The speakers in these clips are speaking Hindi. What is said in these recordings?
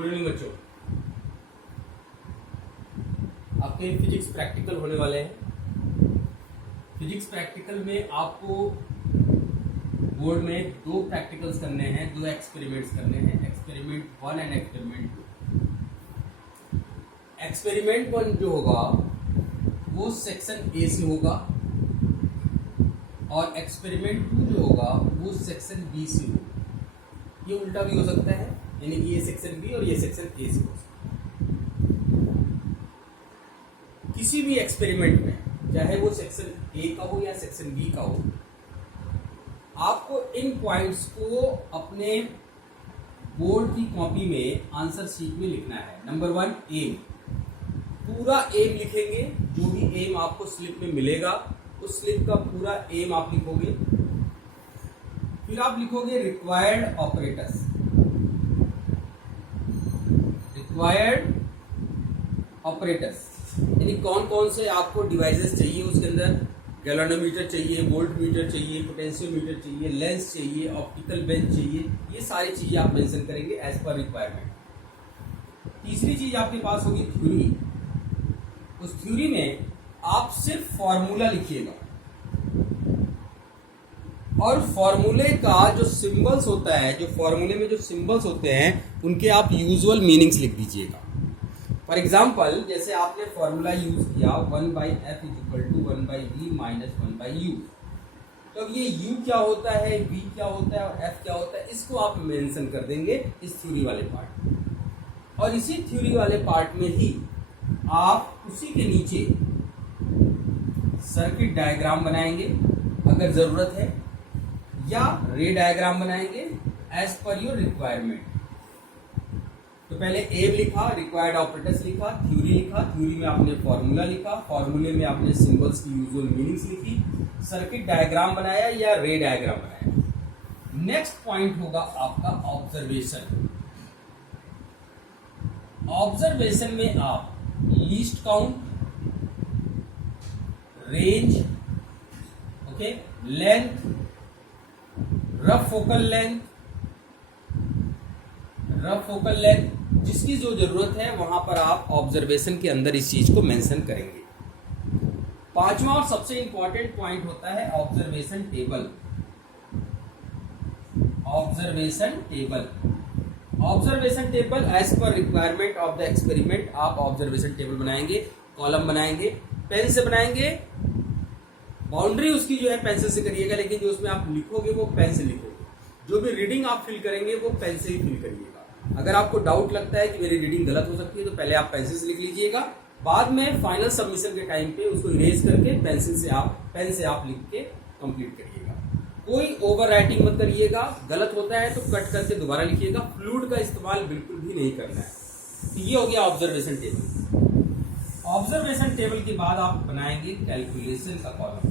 गुड इवनिंग बच्चों। आपके फिजिक्स प्रैक्टिकल होने वाले हैं। फिजिक्स प्रैक्टिकल में आपको बोर्ड में दो प्रैक्टिकल्स करने हैं, दो एक्सपेरिमेंट्स करने हैं, एक्सपेरिमेंट 1 एंड एक्सपेरिमेंट 2। एक्सपेरिमेंट 1 जो होगा वो सेक्शन ए से होगा और एक्सपेरिमेंट 2 जो होगा वो सेक्शन बी से होगा। ये उल्टा भी हो सकता है, यानी कि ये सेक्शन बी और ये सेक्शन ए से हो सकता है। किसी भी एक्सपेरिमेंट में चाहे वो सेक्शन ए का हो या सेक्शन बी का हो, आपको इन पॉइंट्स को अपने बोर्ड की कॉपी में आंसर शीट में लिखना है। नंबर 1 एम, पूरा एम लिखेंगे। जो भी एम आपको स्लिप में मिलेगा उस स्लिप का पूरा एम आप लिखोगे। फिर आप लिखोगे रिक्वायर्ड ऑपरेटर्स, रिक्वायर्ड ऑपरेटर्स यानी कौन कौन से आपको डिवाइसेस चाहिए उसके अंदर। गैल्वेनोमीटर चाहिए, वोल्टमीटर चाहिए, पोटेंशियोमीटर चाहिए, लेंस चाहिए, ऑप्टिकल बेंच चाहिए। ये सारी चीजें आप मेंशन करेंगे एज पर रिक्वायरमेंट। तीसरी चीज आपके पास होगी थ्योरी। उस थ्योरी में आप सिर्फ फॉर्मूला लिखिएगा और फॉर्मूले का जो सिंबल्स होता है, जो फॉर्मूले में जो सिंबल्स होते हैं उनके आप यूजुअल मीनिंग्स लिख दीजिएगा। फॉर एग्जाम्पल, जैसे आपने फॉर्मूला यूज किया 1/f = 1/v - 1/u, तो अब ये u क्या होता है, v क्या होता है और f क्या होता है, इसको आप मेंशन कर देंगे इस थ्योरी वाले पार्ट में। और इसी थ्योरी वाले पार्ट में ही आप उसी के नीचे सर्किट डायग्राम बनाएंगे अगर जरूरत है, या रे डायग्राम बनाएंगे एज पर योर रिक्वायरमेंट। तो पहले एम लिखा, रिक्वायर्ड ऑपरेटर्स लिखा, थ्योरी लिखा, थ्योरी में आपने फॉर्मूला लिखा, फॉर्मूले में आपने सिंबल्स की यूजुअल मीनिंग्स लिखी, सर्किट डायग्राम बनाया या रे डायग्राम बनाया। नेक्स्ट पॉइंट होगा आपका ऑब्जर्वेशन। ऑब्जर्वेशन में आप least count, range, okay, length, rough focal length, जिसकी जो जरूरत है वहां पर आप ऑब्जर्वेशन के अंदर इस चीज को मेंशन करेंगे। पांचवा और सबसे इंपॉर्टेंट पॉइंट होता है observation table. Observation table as per requirement of the experiment आप ऑब्जर्वेशन टेबल बनाएंगे, कॉलम बनाएंगे, पेन से बनाएंगे। बाउंड्री उसकी जो है पेंसिल से करिएगा, लेकिन जो उसमें आप लिखोगे वो पेन से लिखोगे। जो भी रीडिंग आप फिल करेंगे वो पेन से ही फिल करिएगा। अगर आपको डाउट लगता है कि मेरी रीडिंग गलत हो सकती है तो पहले आप पेंसिल से लिख लीजिएगा, बाद में फाइनल सबमिशन के टाइम पे उसको इरेज करके पेन से आप लिख के कंप्लीट करिएगा। कोई ओवर राइटिंग मत करिएगा, गलत होता है तो कट करके दोबारा लिखिएगा। फ्लूइड का इस्तेमाल बिल्कुल भी नहीं करना है। तो ये हो गया ऑब्जर्वेशन टेबल। ऑब्जर्वेशन टेबल के बाद आप बनाएंगे कैलकुलेशन का कॉलम।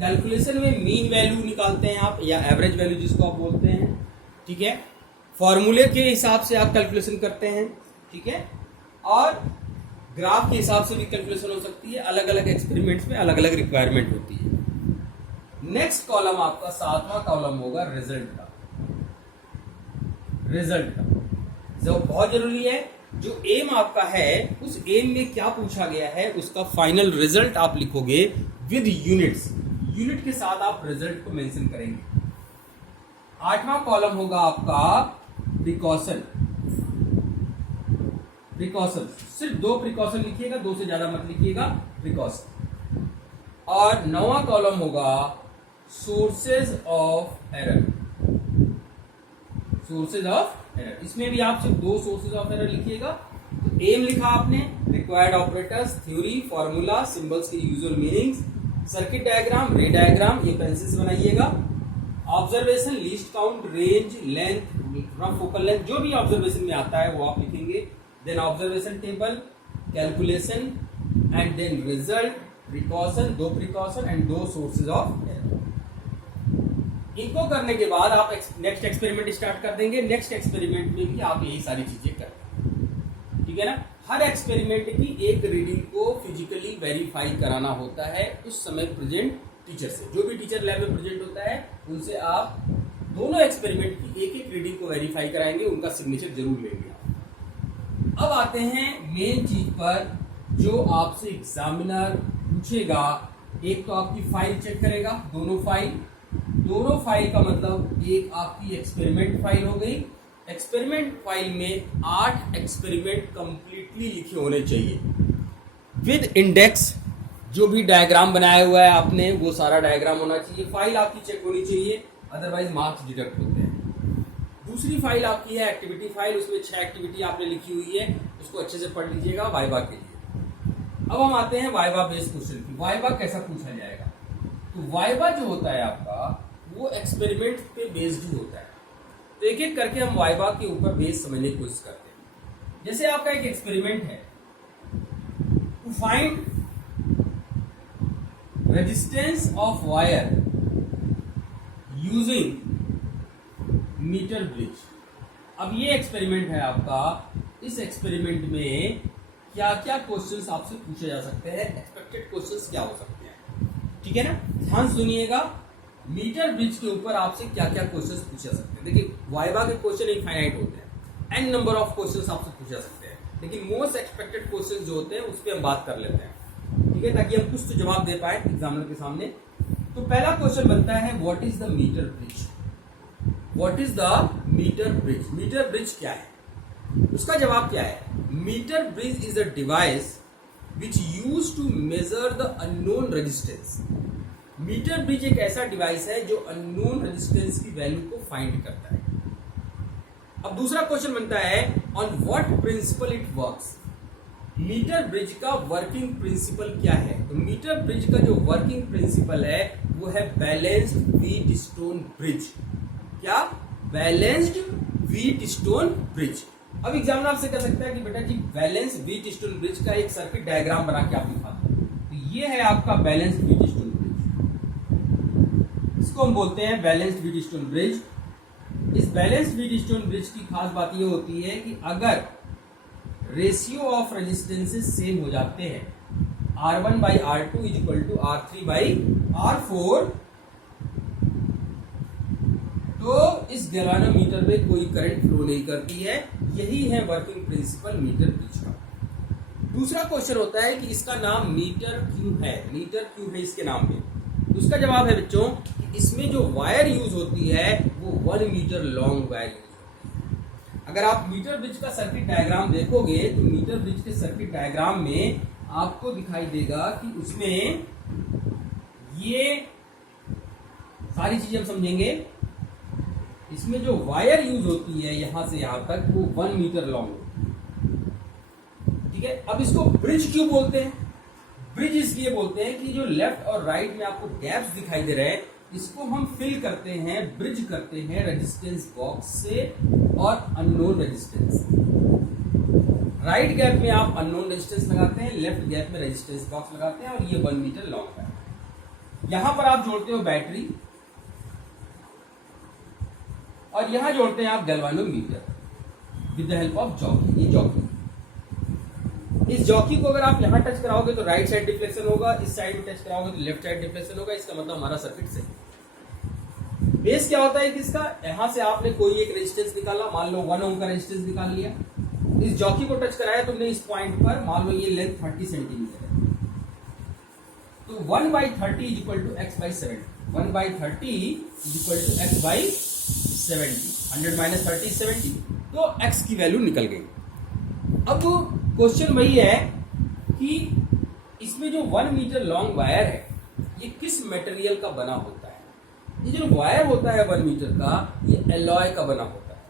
कैलकुलेशन में मीन वैल्यू निकालते हैं आप, या एवरेज वैल्यू जिसको आप बोलते हैं, ठीक है। फॉर्मूले के हिसाब से आप कैलकुलेशन करते हैं, ठीक है। और ग्राफ के हिसाब से भी कैलकुलेशन हो सकती है। अलग अलग एक्सपेरिमेंट्स में अलग अलग रिक्वायरमेंट होती है। नेक्स्ट कॉलम आपका 7वां कॉलम होगा रिजल्ट का। जो बहुत जरूरी है, जो एम आपका है उस एम में क्या पूछा गया है उसका फाइनल रिजल्ट आप लिखोगे विद यूनिट्स। यूनिट के साथ आप रिजल्ट को मेंशन करेंगे। 8वां कॉलम होगा आपका प्रिकॉशन। सिर्फ 2 प्रिकॉशन लिखिएगा, 2 से ज्यादा मत लिखिएगा, प्रिकॉशन। और 9वां कॉलम होगा सोर्सेज ऑफ एरर। इसमें भी आप सिर्फ 2 सोर्सेज ऑफ एरर लिखिएगा। तो एम लिखा आपने, required operators, theory, formula, symbols के usual meanings, circuit diagram, ray diagram, ये पेंसिल से बनाइएगा। Observation, least count, range, length, rough focal length, जो भी ऑब्जर्वेशन में आता है वो आप लिखेंगे। Then observation table, calculation and then result, precaution, 2 precaution and 2 sources of error. इनको करने के बाद आप नेक्स्ट एक्सपेरिमेंट स्टार्ट कर देंगे। नेक्स्ट एक्सपेरिमेंट में भी आप यही सारी चीजें करेंगे, ठीक है ना। हर एक्सपेरिमेंट की एक रीडिंग को फिजिकली वेरीफाई कराना होता है उस समय प्रेजेंट टीचर से। जो भी टीचर लैब में प्रेजेंट होता है उनसे आप दोनों एक्सपेरिमेंट की एक एक रीडिंग को वेरीफाई कराएंगे, उनका सिग्नेचर जरूर लेंगे आप। अब आते हैं मेन चीज पर जो आपसे एग्जामिनर पूछेगा। एक तो आपकी फाइल चेक करेगा, दोनों फाइल का मतलब एक आपकी एक्सपेरिमेंट फाइल हो गई। एक्सपेरिमेंट फाइल में 8 एक्सपेरिमेंट कंप्लीटली लिखे होने चाहिए विद इंडेक्स। जो भी डायग्राम बनाया हुआ है आपने वो सारा डायग्राम होना चाहिए। फाइल आपकी चेक होनी चाहिए, अदरवाइज मार्क्स डिडक्ट होते हैं। दूसरी फाइल आपकी है एक्टिविटी फाइल, उसमें 6 एक्टिविटी आपने लिखी हुई है, उसको अच्छे से पढ़ लीजिएगा वाइवा के लिए। अब हम आते हैं वाइवा बेस्ड क्वेश्चन की। वाइवा कैसा पूछा जाएगा? तो वाइवा जो होता है आपका वो एक्सपेरिमेंट पे बेस्ड ही होता है। तो एक एक करके हम वाइवा के ऊपर बेस समझने की कोशिश करते हैं। जैसे आपका एक एक्सपेरिमेंट है, to find resistance of wire using metre bridge. अब ये एक्सपेरिमेंट है आपका। इस एक्सपेरिमेंट में क्या क्या क्वेश्चंस आपसे पूछे जा सकते हैं, एक्सपेक्टेड क्वेश्चंस क्या हो सकते हैं, ठीक है ना? ध्यान सुनिएगा, मीटर ब्रिज के ऊपर आपसे क्या क्या क्वेश्चंस पूछे जा सकते हैं। देखिए वाइवा के क्वेश्चन इनफाइनाइट होते हैं, एन नंबर ऑफ क्वेश्चंस आपसे पूछे जा सकते हैं, लेकिन मोस्ट एक्सपेक्टेड क्वेश्चंस जो होते हैं उस पर हम बात कर लेते हैं, ठीक है, ताकि हम कुछ तो जवाब दे पाए एग्जामिनर के सामने। तो पहला क्वेश्चन बनता है what is the metre bridge. What is the metre bridge? Metre bridge क्या है? उसका जवाब क्या है? Metre bridge is a device which use to measure the unknown resistance. Metre bridge एक ऐसा डिवाइस है जो अननोन रेजिस्टेंस की वैल्यू को फाइंड करता है। अब दूसरा क्वेश्चन बनता है on what principle it works. Metre bridge का वर्किंग प्रिंसिपल क्या है? तो मीटर ब्रिज का जो वर्किंग प्रिंसिपल है वो है बैलेंस्ड व्हीट स्टोन ब्रिज। क्या? Balanced wheat stone bridge. अब एग्जामिनर आपसे कह सकता है कि बेटा जी बैलेंस व्हीट स्टोन ब्रिज का एक सर्किट डायग्राम बना के आप दिखा दो। तो ये है आपका बैलेंस्ड व्हीट स्टोन ब्रिज, इसको हम बोलते हैं बैलेंस्ड व्हीट स्टोन ब्रिज। इस बैलेंस्ड व्हीट स्टोन ब्रिज की खास बात ये होती है कि अगर रेशियो ऑफ रेजिस्टेंसेस सेम हो जाते हैं, R1 by R2 is equal to R3 by R4, तो इस गैल्वेनोमीटर में कोई करंट फ्लो नहीं करती है। यही है वर्किंग प्रिंसिपल मीटर ब्रिज का। दूसरा क्वेश्चन होता है कि इसका नाम मीटर क्यों है? मीटर क्यों है इसके नाम में? तो उसका जवाब है बच्चों, इसमें जो वायर यूज होती है वो 1 मीटर लॉन्ग वायर यूज होती है। अगर आप मीटर ब्रिज का सर्किट डायग्राम देखोगे तो मीटर ब्रिज के सर्किट डायग्राम में आपको दिखाई देगा कि उसमें ये सारी चीजें हम समझेंगे। इसमें जो वायर यूज होती है यहां से यहां तक वो 1 मीटर लॉन्ग होती है, ठीक है। अब इसको ब्रिज क्यों बोलते हैं? ब्रिज इसलिए बोलते हैं कि जो लेफ्ट और राइट में आपको गैप्स दिखाई दे रहे हैं इसको हम फिल करते हैं, ब्रिज करते हैं रेजिस्टेंस बॉक्स से और अननोन रेजिस्टेंस। राइट गैप में आप अननोन रेजिस्टेंस लगाते हैं, लेफ्ट गैप में रेजिस्टेंस बॉक्स लगाते हैं और ये 1 मीटर लॉन्ग है। यहां पर आप जोड़ते हो बैटरी और यहां जोड़ते हैं आप galvanometer with the help of jockey. ये जॉकी, इस जॉकी को अगर आप यहां टच कराओगे तो राइट साइड डिफ्लेक्शन होगा, इस साइड में टच कराओगे तो लेफ्ट साइड डिफ्लेक्शन होगा। इसका मतलब हमारा सर्किट सही। बेस क्या होता है किसका? यहां से आपने कोई एक रेजिस्टेंस निकाला, मान लो 1 ओम का रेजिस्टेंस निकाल लिया, इस जॉकी को टच कराया तुमने इस पॉइंट पर, मान लो ये लेंथ 30 सेंटीमीटर है, तो 1/30 is equal to x by 70। 1/30 is equal to x by 70। 100 minus 30 70, तो x की वैल्यू निकल गई। अब क्वेश्चन वही है कि इसमें जो 1 मीटर लॉन्ग वायर है ये किस मटेरियल का बना होता है? ये जो वायर होता है 1 मीटर का, ये एलॉय का बना होता है।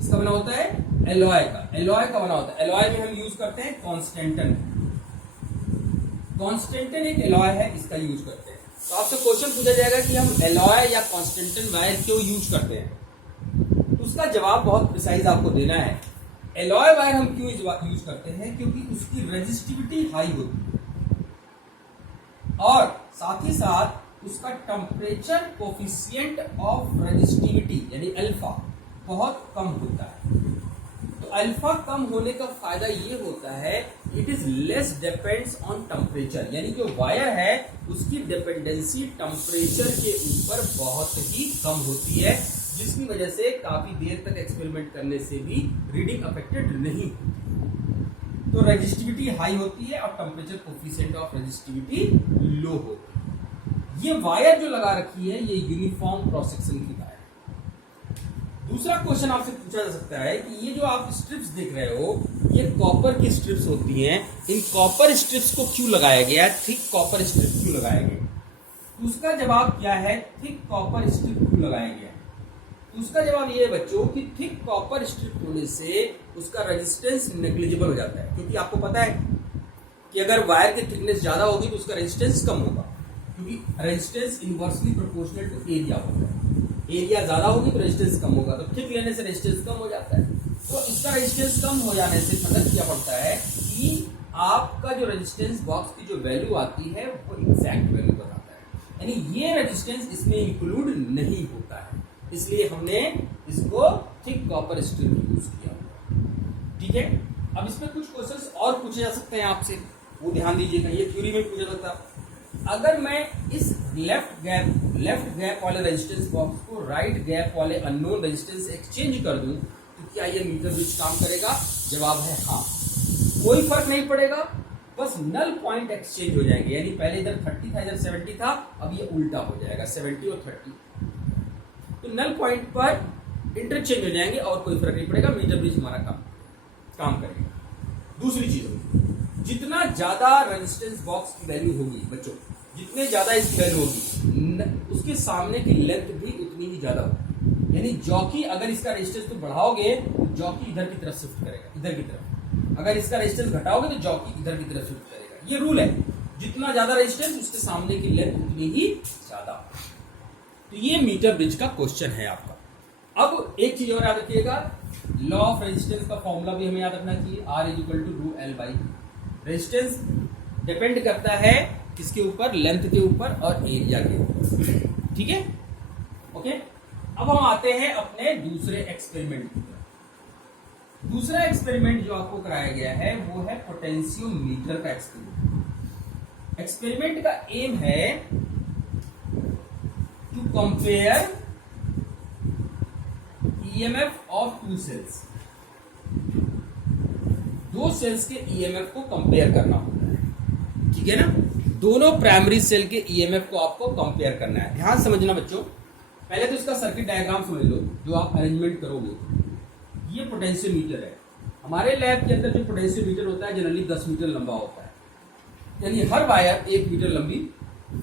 इसका बना होता है एलॉय का, एलॉय का बना होता है। एलॉय में हम यूज करते हैं कॉन्स्टेंटन। कॉन्स्टेंटन एक एलॉय है, इसका यूज करते हैं। तो आपसे क्वेश्चन पूछा जाएगा कि हम एलॉय या कॉन्स्टेंटन वायर क्यों यूज करते हैं, तो उसका जवाब बहुत प्रिसाइज आपको देना है। एलॉय वायर हम क्यों यूज करते हैं? क्योंकि उसकी रेजिस्टिविटी हाई होती है और साथ ही साथ उसका टेम्परेचर कोफिशिएंट ऑफ रेजिस्टिविटी यानी अल्फा बहुत कम होता है। तो अल्फा कम होने का फायदा ये होता है, it is less depends on temperature, यानी जो वायर है उसकी डिपेंडेंसी टेम्परेचर के ऊपर बहुत ही कम होती है, जिसकी वजह से काफी देर तक एक्सपेरिमेंट करने से भी रीडिंग अफेक्टेड नहीं होती। तो रेजिस्टिविटी हाई होती है और टेम्परेचर कोफिशिएंट ऑफ रेजिस्टिविटी लो होती है। ये वायर जो लगा रखी है ये यूनिफॉर्म क्रॉस सेक्शन की वायर। दूसरा क्वेश्चन आपसे पूछा जा सकता है कि ये जो आप स्ट्रिप्स देख रहे हो ये कॉपर की स्ट्रिप्स होती हैं, इन कॉपर स्ट्रिप्स को क्यों लगाया गया है, थिक कॉपर स्ट्रिप क्यों लगाया गया? उसका जवाब क्या है, थिक कॉपर स्ट्रिप क्यों लगाया गया? उसका जवाब ये है बच्चों कि थिक कॉपर स्ट्रिप होने से उसका रेजिस्टेंस नेग्लिजिबल हो जाता है, क्योंकि आपको पता है कि अगर वायर की थिकनेस ज्यादा होगी तो उसका रेजिस्टेंस कम होगा, क्योंकि resistance inversely proportional to area होता है। एरिया ज्यादा होगी तो रेजिस्टेंस कम होगा, तो थिक लेने से रेजिस्टेंस कम हो जाता है। तो इसका रेजिस्टेंस कम हो जाने से मतलब क्या पड़ता है कि आपका जो रेजिस्टेंस बॉक्स की जो वैल्यू आती है वो एग्जैक्ट वैल्यू बताता है, यानी ये रेजिस्टेंस इसमें इंक्लूड नहीं होता है, इसलिए हमने इसको थिक कॉपर स्ट्रिप यूज किया। ठीक है, अब इसमें कुछ क्वेश्चंस और पूछे जा सकते हैं आपसे, वो ध्यान दीजिएगा। ये थ्योरी में पूछा जाता है, अगर मैं इस लेफ्ट गैप वाले रेजिस्टेंस बॉक्स को राइट गैप वाले अननोन रेजिस्टेंस एक्सचेंज कर दूं तो क्या ये मीटर ब्रिज काम करेगा? जवाब है हाँ। कोई फर्क नहीं पड़ेगा, बस नल पॉइंट एक्सचेंज हो जाएंगे, यानी पहले इधर 30 था इधर 70 था, अब ये उल्टा हो जाएगा 70 और 30, तो नल पॉइंट पर इंटरचेंज हो जाएंगे और कोई फर्क नहीं पड़ेगा, मीटर ब्रिज हमारा काम करेगा। दूसरी चीज होगी, जितना ज्यादा रेजिस्टेंस बॉक्स की वैल्यू होगी बच्चों, जितने ज्यादा इसकी वैल्यू होगी उसके सामने की लेंथ भी उतनी ही ज्यादा होगी, यानी जॉकी अगर इसका रेजिस्टेंस तो बढ़ाओगे तो जॉकी इधर की तरफ शिफ्ट करेगा, इधर की तरफ, अगर इसका रेजिस्टेंस घटाओगे तो जॉकी इधर की तरफ शिफ्ट करेगा। ये रूल है, जितना ज्यादा रेजिस्टेंस उसके सामने की लेंथ उतनी ही ज्यादा। तो ये मीटर ब्रिज का क्वेश्चन है आपका। अब एक चीज और याद रखिएगा, लॉ ऑफ रेजिस्टेंस का फॉर्मूला भी हमें याद रखना चाहिए, R = ρl/। रेजिस्टेंस डिपेंड करता है किसके ऊपर? लेंथ के ऊपर और एरिया के ऊपर। ठीक है, ओके। अब हम आते हैं अपने दूसरे एक्सपेरिमेंट की तरफ। दूसरा एक्सपेरिमेंट जो आपको कराया गया है वो है पोटेंशियोमीटर का एक्सपेरिमेंट। एक्सपेरिमेंट का एम है to compare EMF of two cells. दो सेल्स के ईएमएफ को कंपेयर करना होता है, ठीक है ना? दोनों प्राइमरी सेल के ईएमएफ को आपको कंपेयर करना है। ध्यान समझना बच्चों, पहले तो इसका सर्किट डायग्राम समझ लो जो आप अरेंजमेंट करोगे। ये पोटेंशियोमीटर है, हमारे लैब के अंदर जो पोटेंशियोमीटर होता है जनरली 10 मीटर लंबा होता है, यानी हर वायर 1 मीटर लंबी